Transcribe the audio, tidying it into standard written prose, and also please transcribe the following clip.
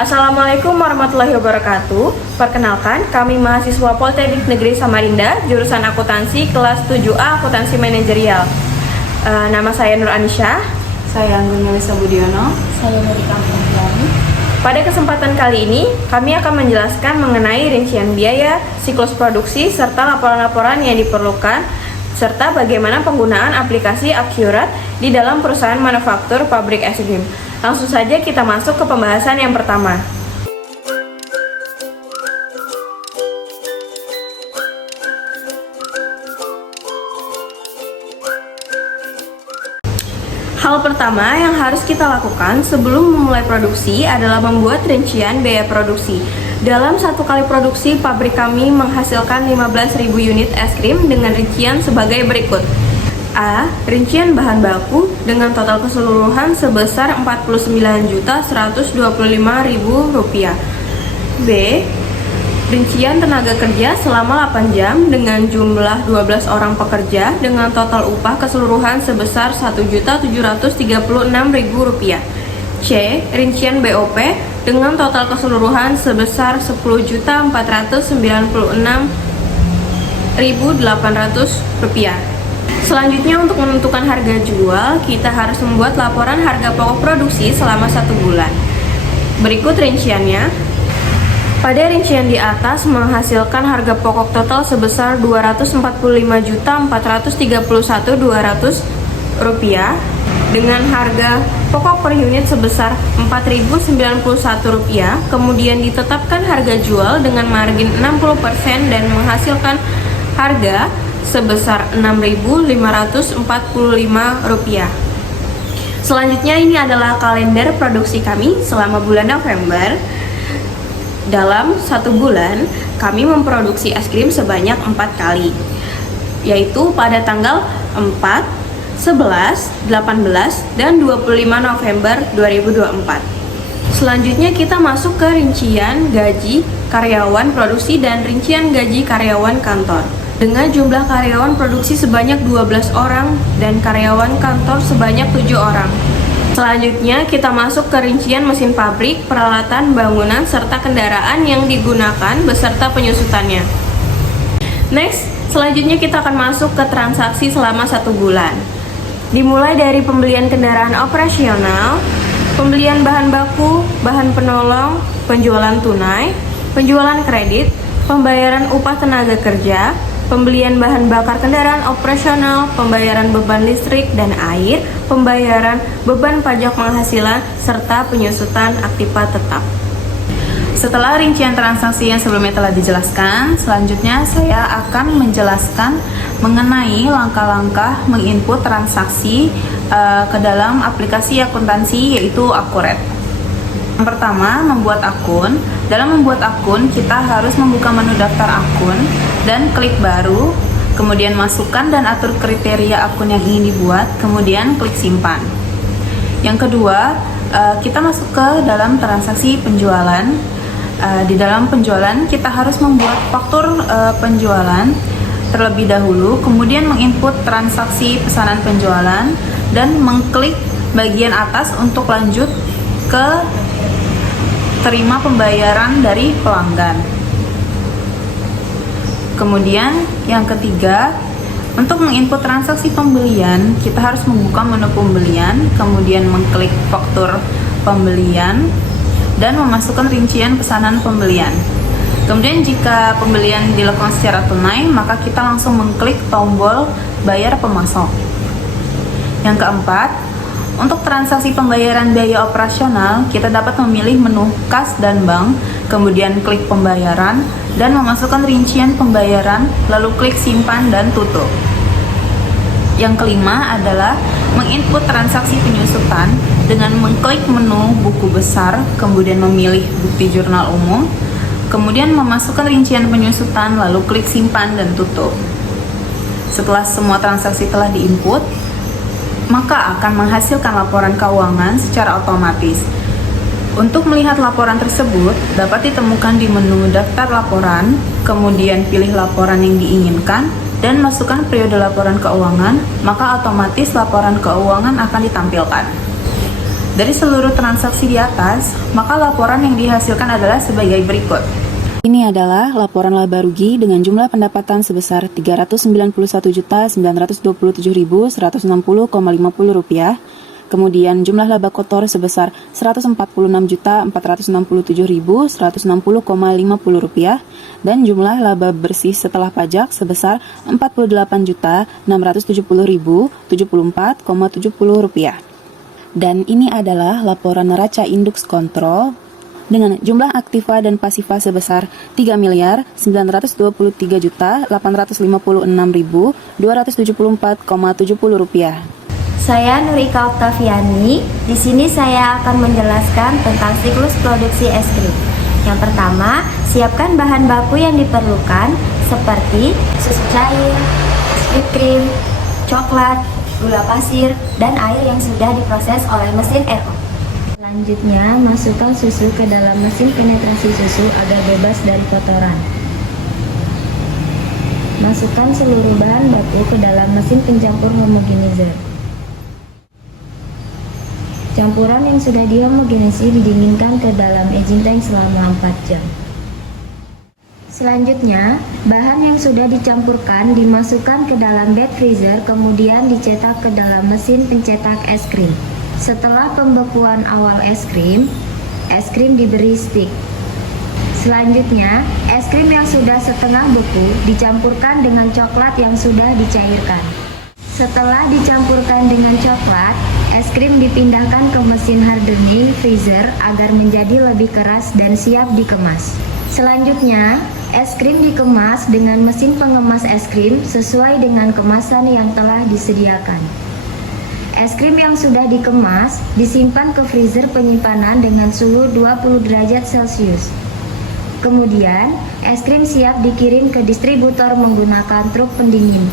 Assalamualaikum warahmatullahi wabarakatuh. Perkenalkan, kami mahasiswa Politeknik Negeri Samarinda, jurusan akuntansi kelas 7A Akuntansi Manajerial. Nama saya Nur Anisha. Saya Anggun Melisa Budiono. Saya dari Kampung Tiani. Pada kesempatan kali ini, kami akan menjelaskan mengenai rincian biaya, siklus produksi, serta laporan-laporan yang diperlukan, serta bagaimana penggunaan aplikasi Accurate di dalam perusahaan manufaktur pabrik es krim. Langsung saja kita masuk ke pembahasan yang pertama. Hal pertama yang harus kita lakukan sebelum memulai produksi adalah membuat rincian biaya produksi. Dalam satu kali produksi, pabrik kami menghasilkan 15.000 unit es krim dengan rincian sebagai berikut. A. Rincian bahan baku dengan total keseluruhan sebesar Rp49.125.000. B. Rincian tenaga kerja selama 8 jam dengan jumlah 12 orang pekerja dengan total upah keseluruhan sebesar Rp1.736.000. C. Rincian BOP dengan total keseluruhan sebesar Rp10.496.800. Selanjutnya, untuk menentukan harga jual, kita harus membuat laporan harga pokok produksi selama 1 bulan. Berikut rinciannya. Pada rincian di atas menghasilkan harga pokok total sebesar Rp245.431.200 dengan harga pokok per unit sebesar Rp4.091, kemudian ditetapkan harga jual dengan margin 60% dan menghasilkan harga sebesar Rp6.545. Selanjutnya, ini adalah kalender produksi kami selama bulan November. Dalam 1 bulan, kami memproduksi es krim sebanyak 4 kali, yaitu pada tanggal 4, 11, 18, dan 25 November 2024. Selanjutnya kita masuk ke rincian gaji karyawan produksi dan rincian gaji karyawan kantor. Dengan jumlah karyawan produksi sebanyak 12 orang dan karyawan kantor sebanyak 7 orang. Selanjutnya kita masuk ke rincian mesin pabrik, peralatan bangunan, serta kendaraan yang digunakan beserta penyusutannya. Next, selanjutnya kita akan masuk ke transaksi selama 1 bulan. Dimulai dari pembelian kendaraan operasional, pembelian bahan baku, bahan penolong, penjualan tunai, penjualan kredit, pembayaran upah tenaga kerja, pembelian bahan bakar kendaraan operasional, pembayaran beban listrik dan air, pembayaran beban pajak penghasilan, serta penyusutan aktiva tetap. Setelah rincian transaksi yang sebelumnya telah dijelaskan, selanjutnya saya akan menjelaskan mengenai langkah-langkah menginput transaksi ke dalam aplikasi akuntansi, yaitu Accurate. Yang pertama, membuat akun. Dalam membuat akun, kita harus membuka menu daftar akun dan klik baru, kemudian masukkan dan atur kriteria akun yang ingin dibuat, kemudian klik simpan. Yang kedua, kita masuk ke dalam transaksi penjualan. Di dalam penjualan, kita harus membuat faktur penjualan terlebih dahulu, kemudian menginput transaksi pesanan penjualan dan mengklik bagian atas untuk lanjut ke terima pembayaran dari pelanggan. Kemudian yang ketiga, untuk menginput transaksi pembelian, kita harus membuka menu pembelian, kemudian mengklik faktur pembelian dan memasukkan rincian pesanan pembelian. Kemudian jika pembelian dilakukan secara tunai, maka kita langsung mengklik tombol bayar pemasok. Yang keempat, untuk transaksi pembayaran biaya operasional, kita dapat memilih menu kas dan bank, kemudian klik pembayaran, dan memasukkan rincian pembayaran, lalu klik simpan dan tutup. Yang kelima adalah menginput transaksi penyusutan dengan mengklik menu buku besar, kemudian memilih bukti jurnal umum, kemudian memasukkan rincian penyusutan, lalu klik simpan dan tutup. Setelah semua transaksi telah diinput, maka akan menghasilkan laporan keuangan secara otomatis. Untuk melihat laporan tersebut, dapat ditemukan di menu daftar laporan, kemudian pilih laporan yang diinginkan, dan masukkan periode laporan keuangan, maka otomatis laporan keuangan akan ditampilkan. Dari seluruh transaksi di atas, maka laporan yang dihasilkan adalah sebagai berikut. Ini adalah laporan laba rugi dengan jumlah pendapatan sebesar Rp391.927.160,50, kemudian jumlah laba kotor sebesar Rp146.460.160,50, dan jumlah laba bersih setelah pajak sebesar Rp48.670.074,70. Dan ini adalah laporan neraca indeks kontrol dengan jumlah aktiva dan pasiva sebesar Rp3.926.856.274,70. Saya Nurika Oktaviani. Di sini saya akan menjelaskan tentang siklus produksi es krim. Yang pertama, siapkan bahan baku yang diperlukan seperti susu cair, whipped cream, coklat, gula pasir, dan air yang sudah diproses oleh mesin RO. Selanjutnya, masukkan susu ke dalam mesin penetrasi susu agar bebas dari kotoran. Masukkan seluruh bahan baku ke dalam mesin pencampur homogenizer. Campuran yang sudah dihomogenisi didinginkan ke dalam aging tank selama 4 jam. Selanjutnya, bahan yang sudah dicampurkan dimasukkan ke dalam bed freezer, kemudian dicetak ke dalam mesin pencetak es krim. Setelah pembekuan awal es krim diberi stick. Selanjutnya, es krim yang sudah setengah beku dicampurkan dengan coklat yang sudah dicairkan. Setelah dicampurkan dengan coklat, es krim dipindahkan ke mesin hardening freezer agar menjadi lebih keras dan siap dikemas. Selanjutnya, es krim dikemas dengan mesin pengemas es krim sesuai dengan kemasan yang telah disediakan. Es krim yang sudah dikemas disimpan ke freezer penyimpanan dengan suhu 20 derajat Celcius. Kemudian, es krim siap dikirim ke distributor menggunakan truk pendingin.